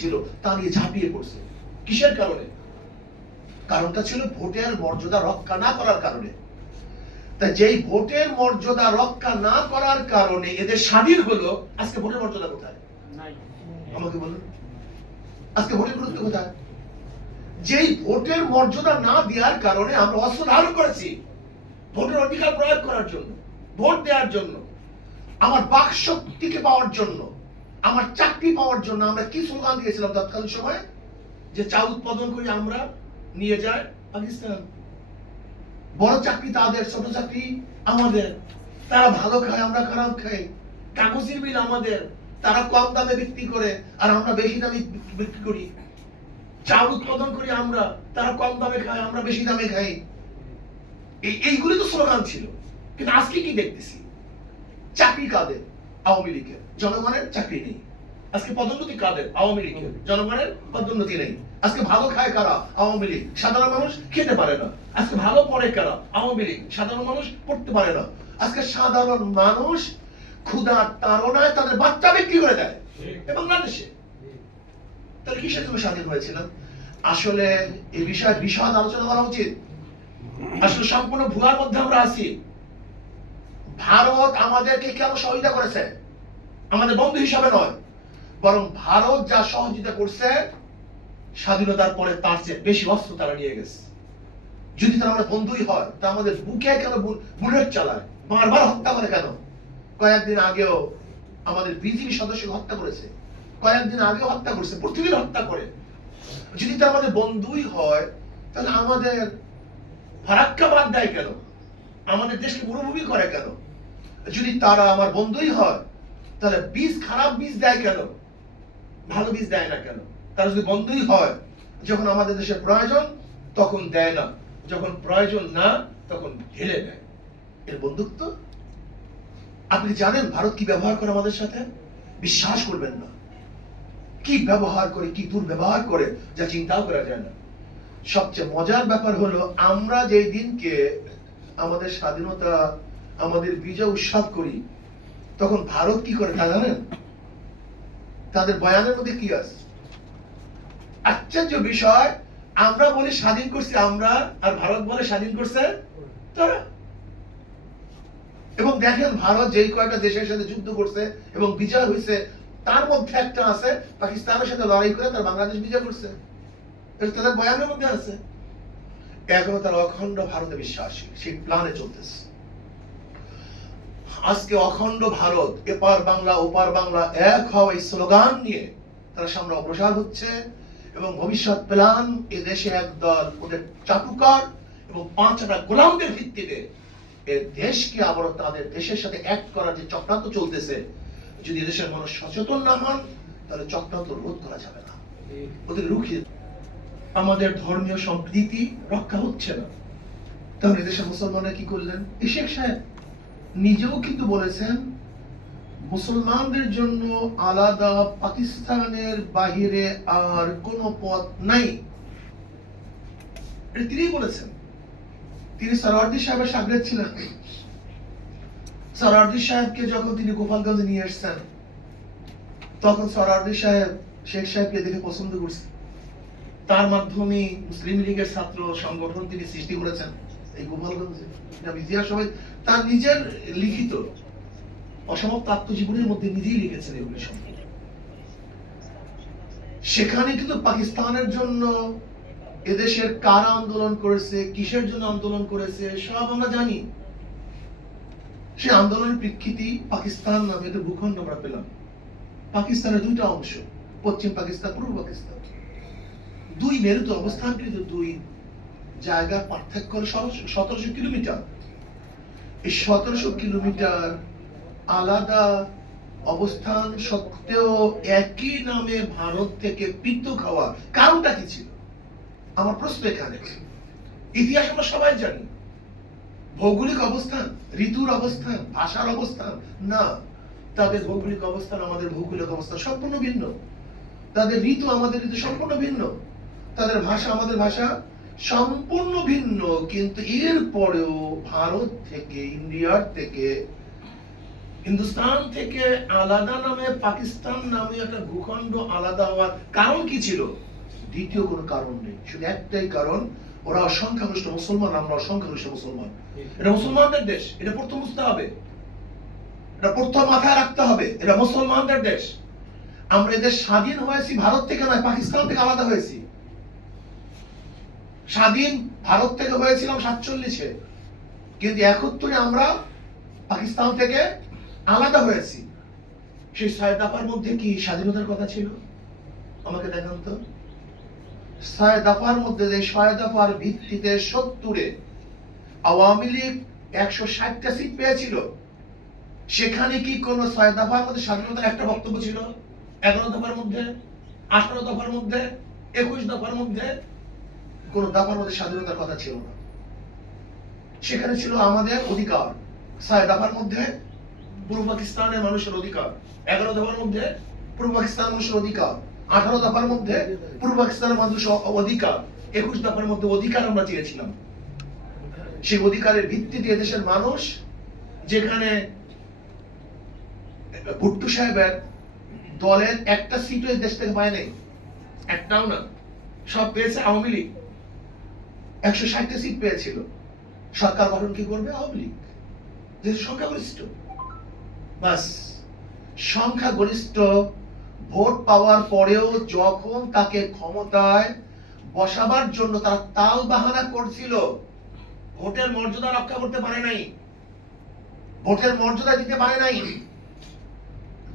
ছিল তা নিয়ে ঝাঁপিয়ে পড়ছে। কিসের কারণে? কারণটা ছিল ভোটের মর্যাদা রক্ষা না করার কারণে। তাই যেই ভোটের মর্যাদা রক্ষা না করার কারণে এদের স্বাধীন হলো, আজকে ভোটের মর্যাদা কোথায়? আমাকে বলুন, আজকে ভোটের গুরুত্ব কোথায়? যেই ভোটের মর্যাদা না দেওয়ার কারণে আমরা অস্ত্র ধারণ করেছি ভোটের অধিকার প্রয়োগ করার জন্য, ভোট দেওয়ার জন্য, আমার বাক শক্তিকে পাওয়ার জন্য, আমার চাকরি পাওয়ার জন্য। আমরা কি স্লোগান দিয়েছিলাম তৎকালীন সময়ে? যে চা উৎপাদন করি আমরা, নিয়ে যায় পাকিস্তান। বড় চাকরি তাদের, ছোট চাকরি আমাদের। তারা ভালো খায়, আমরা খারাপ খাই। কাগজের মিল আমাদের, তারা কম দামে বিক্রি করে আর আমরা বেশি দামে বিক্রি করি। চা উৎপাদন করি আমরা, তারা কম দামে খায়, আমরা বেশি দামে খাই। এইগুলি তো স্লোগান ছিল। কিন্তু আজকে কি দেখতেছি? চাকরি কাদের? আওয়ামী লীগের। জনগণের চাকরি নেই। আজকে পদোন্নতি কাদের? আওয়ামী লীগের। জনগণের পদোন্নতি নেই। আজকে ভালো খায় কারা? আওয়ামী লীগ। সাধারণ মানুষ খেতে পারে না। আজকে ভালো পড়ে কারা? আওয়ামী লীগ। সাধারণ মানুষ পড়তে পারে না। আজকে সাধারণ মানুষ ক্ষুধার তাড়নায় তাদের বাচ্চা বিক্রি করে দেয় বাংলাদেশে। তাহলে কিসের জন্য স্বাধীন হয়েছিলাম? আসলে এই বিষয়ে বিশদ আলোচনা করা উচিত। আসলে সম্পূর্ণ ভুয়ার মধ্যে আমরা আছি। ভারত আমাদেরকে কেন সহযোগিতা করেছে? আমাদের বন্ধু হিসাবে নয়, বরং ভারত যা সহযোগিতা করছে স্বাধীনতার পরে তার চেয়ে বেশি অস্ত্র তারা নিয়ে গেছে। যদি তারা আমাদের বন্ধুই হয়, তা আমাদের বুকে কেন বুলেট চালায়, বারবার হত্যা করে কেন? কয়েকদিন আগেও আমাদের বিজিবি সদস্যকে হত্যা করেছে, কয়েকদিন আগেও হত্যা করছে, প্রতিদিন হত্যা করে। যদি তারা আমাদের বন্ধুই হয়, তাহলে আমাদের ফারাক্কা বাদ দেয় কেন? আমাদের দেশকে মরুভূমি করে কেন? যদি তারা আমার বন্ধুই হয়, তাহলে বীজ, খারাপ বীজ দেয় কেন? ভালো বীজ দেয় না কেন? তারা যদি বন্ধুই হয়, যখন আমাদের দেশে প্রয়োজন তখন দেয় না, যখন প্রয়োজন না তখন ঢেলে দেয়। এর বন্ধুত্ব। আপনি জানেন ভারত কি ব্যবহার করে আমাদের সাথে? বিশ্বাস করবেন না। কি ব্যবহার করে, কি দুর্ব্যবহার করে, যা চিন্তাও করা যায় না। সবচেয়ে মজার ব্যাপার হলো, আমরা যেই দিনকে আমাদের স্বাধীনতা, আমাদের বিজয় উৎসব করি, তখন ভারত কি করে তা জানেন? তাদের বয়ানের মধ্যে কি আছে? আশ্চর্য বিষয়, আমরা বলি স্বাধীন করছি আমরা, আর ভারত বলে স্বাধীন করছে তারা। এবং দেখেন ভারত যেই কয়টা দেশের সাথে যুদ্ধ করছে এবং বিজয় হয়েছে, তার মধ্যে একটা আছে পাকিস্তানের সাথে লড়াই করে তার বাংলাদেশ বিজয় করছে। এটা তাদের বয়ানের মধ্যে আছে। এখনো তারা অখণ্ড ভারতে বিশ্বাসী, সেই প্ল্যানে চলতেছে। আজকে অখণ্ড ভারত, এপার বাংলা ওপার বাংলা এক হওয়া, এই স্লোগান নিয়ে তারা সামনে অগ্রসর হচ্ছে। এবং ভবিষ্যৎ প্ল্যান, এ দেশে একদল ওদের চাটুকার এবং 5টা গোলামদের ভিত্তিতে এ দেশকে আবার তাদের দেশের সাথে এক করার যে চক্রান্ত চলতেছে, যদি দেশের মানুষ সচেতন না হন, তাহলে চক্রান্ত রোধ করা যাবে না, ওদের রুখিয়ে। আমাদের ধর্মীয় সম্প্রীতি রক্ষা হচ্ছে না। তাহলে দেশের মুসলমানরা কি করলেন? শেখ সাহেব নিজেও কিন্তু বলেছেন, মুসলমানদের জন্য আলাদা পাকিস্তানের বাহিরে আর কোনো পথ নাই। তিনি বলেছেন। তিনি সরওয়ার্দী সাহেবের সাগরেদ ছিলেন। সরওয়ার্দী সাহেবকে যখন তিনি গোপালগঞ্জে নিয়ে এসেছেন, তখন সরওয়ার্দী সাহেব শেখ সাহেবকে দেখে পছন্দ করছেন। তার মাধ্যমে মুসলিম লীগের ছাত্র সংগঠন তিনি সৃষ্টি করেছেন এই গোপালগঞ্জে। ইতিহাস সবাই তার নিজের লিখিত অসমাপ্ত আত্মজীবনের মধ্যে নিজেই লিখেছেন এগুলি সম্পর্কে। সেখানে কিন্তু পাকিস্তানের জন্য এদেশের কারা আন্দোলন করেছে, কিসের জন্য আন্দোলন করেছে, সব আমরা জানি। সে আন্দোলনের প্রেক্ষিতে পাকিস্তান নামে একটা ভূখণ্ড আমরা পেলাম। পাকিস্তানের 2টা অংশ, পশ্চিম পাকিস্তান, পূর্ব পাকিস্তান। 2 মেরুতে অবস্থানকৃত 2 জায়গার পার্থক্য 1700 কিলোমিটার। এই 1700 কিলোমিটার আলাদা অবস্থান সত্ত্বেও একই নামে ভারত থেকে পৃথক হওয়া কারণটা কি ছিল? আমার প্রশ্ন এখানে। ইতিহাস আমরা সবাই জানি। ভৌগোলিক অবস্থান, ঋতুর অবস্থান, ভাষার অবস্থান না। তাদের ভৌগোলিক অবস্থান আমাদের ভৌগোলিক অবস্থান সম্পূর্ণ ভিন্ন। তাদের ঋতু আমাদের ঋতু সম্পূর্ণ ভিন্ন। তাদের ভাষা আমাদের ভাষা সম্পূর্ণ ভিন্ন। কিন্তু এর পরেও ভারত থেকে, ইন্ডিয়ার থেকে হিন্দুস্তান থেকে আলাদা নামে পাকিস্তান নামে একটা ভূখণ্ড আলাদা হওয়ার কারণ কি ছিল? দ্বিতীয় কোনো কারণ নেই, শুধু একটাই কারণ, ওরা অসংখ্যাগরিষ্ঠ মুসলমান, আমরা অসংখ্যাগরিষ্ঠ মুসলমান। এটা মুসলমানদের দেশ, এটা প্রথম বুঝতে হবে, এটা প্রথম মাথায় রাখতে হবে, এটা মুসলমানদের দেশ। আমরা এদের স্বাধীন হয়েছি ভারত থেকে নয়, পাকিস্তান থেকে আলাদা হয়েছি। স্বাধীন ভারত থেকে হয়েছিলাম 47-এ, কিন্তু 71-এ আমরা পাকিস্তান থেকে আলাদা হয়েছি। সেই 6 দফার মধ্যে কি স্বাধীনতার কথা ছিল? আমাকে দেখান তো। 6 দফার মধ্যে, যে 6 দফার ভিত্তিতে 70-এ আওয়ামী লীগ 160টা সিট পেয়েছিল, সেখানে কি কোন 6 দফার মধ্যে স্বাধীনতার একটা বক্তব্য ছিল? 11 দফার মধ্যে, 18 দফার মধ্যে, 21 দফার মধ্যে কোন দফার মধ্যে স্বাধীনতার কথা ছিল না। সেখানে ছিল আমাদের অধিকার। 6 দফার মধ্যে পূর্ব পাকিস্তানের মানুষের অধিকার, 11 দফার মধ্যে পূর্ব পাকিস্তানের মানুষের অধিকার, 18 দফার মধ্যে পূর্ব পাকিস্তানের মানুষের অধিকার, 21 দফার মধ্যে অধিকার আমরা চেয়েছিলাম। সেই অধিকারের ভিত্তিতে এদেশের মানুষ, যেখানে ভুট্টো সাহেবের দলের একটা সিটও দেশ থেকে পায় নাই, একটাও না, সব পেয়েছে আওয়ামী লীগ। 160টা সিট পেয়েছিল, সরকার গঠন কি করবে? আওয়ামী লীগ, যেহেতু সংখ্যাগরিষ্ঠ। বাস, সংখ্যাগরিষ্ঠ ভোট পাওয়ার পরেও যখন তাকে ক্ষমতায় বসাবার জন্য তারা তাল বাহানা করছিল, ভোটের মর্যাদা রক্ষা করতে পারে নাই, ভোটের মর্যাদা দিতে পারে নাই।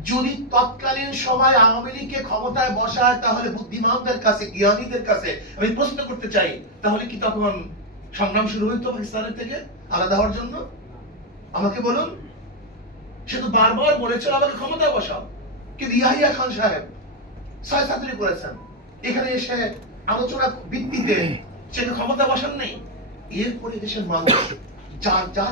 যদি তৎকালীন সময় আওয়ামী লীগকে ক্ষমতায় বসায়, তাহলে বুদ্ধিমানদের কাছে, জ্ঞানীদের কাছে আমি প্রশ্ন করতে চাই, তাহলে কি তখন সংগ্রাম শুরু হইতো পাকিস্তানের থেকে আলাদা হওয়ার জন্য? আমাকে বলুন। সে তো বারবার বলেছিল আমাকে ক্ষমতায় বসাও, কিন্তু ইয়াহিয়া খান সাহেব 6-7 করেছেন, এখানে এসে আলোচনা ভিত্তিতে সে ক্ষমতা বসান নেই। এরপরে দেশের মানুষ যার যা